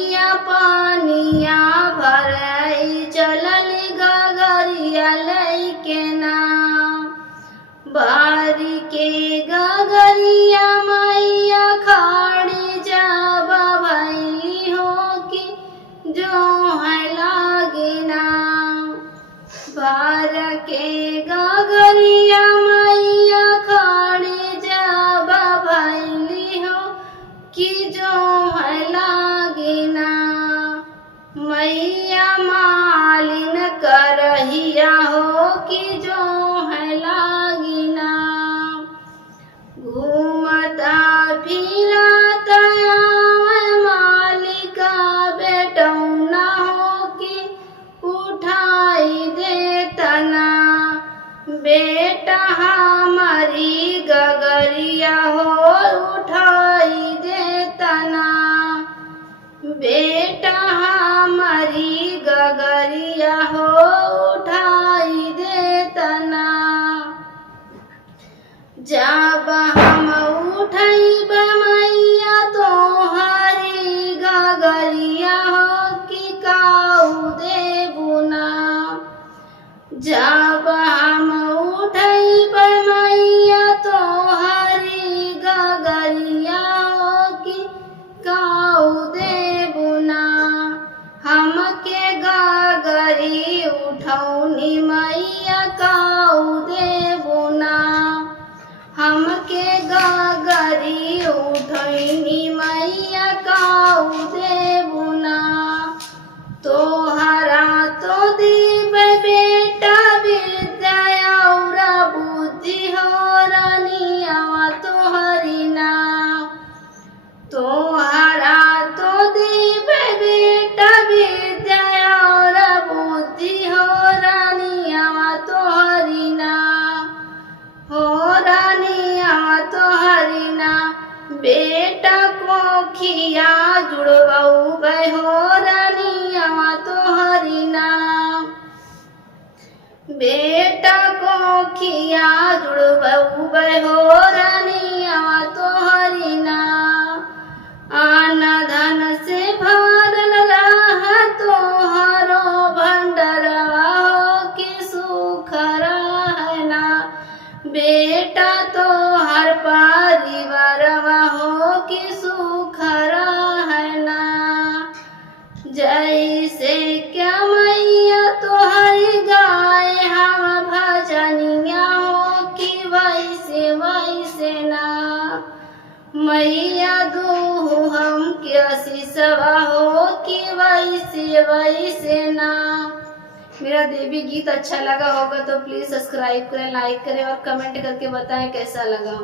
मैया पानिया भरई चलल गगरिया लैके ना। बारी के गगरिया मैया खाड़ी जब भैली हो कि जो है लागे ना। बार के गगरिया मैया खाड़ी जब भैली हो कि जो है लागे ना। मैया मालिन करहिया हो कि जो है लागे ना। घूमता फिरता मालिका बेटौना हो कि उठाई देता ना। बेटा हमारी गगरिया हो उठाई देता ना। बेटा हमारी गगरिया हो उठाई देता ना। जब हम उठैब मैया तोहरी गगरिया हो कि काऊ देबू ना। जब हम उठैब मैया तोहरी गगरिया हो कि काऊ देबू ना। हमके गगरी उठौनी मैया काऊ देबू ना। हमके गगरी उठौनी मैया काऊ देबू ना। तोहरा तो दीब बेटा विद्या और बुद्धि हो रानिया तोहरी ना। तोहरा तो दीब बेटा विद्या और बुद्धि हो रानिया तोहरी ना। हो रानिया तोहरी ना। बेटा कोखिया जुड़वाऊ हो रानिया तोहरी ना। बेटा कोखिया जुड़वाऊ हो रानिया तोहरी ना। आन धन से भरल रहा तोहरो भंडरवा हो कि सुख रहना। बेटा तोहर परिवारवा हो कि सुख रहना। जैसे क्या मैया तोहरी गाय हम भजनिया हो कि वैसे वैसे ना। मैया दो हम के शीशवा हो कि वैसे वैसे ना। मेरा देवी गीत अच्छा लगा होगा तो प्लीज़ सब्सक्राइब करें, लाइक करें और कमेंट करके बताएं कैसा लगा।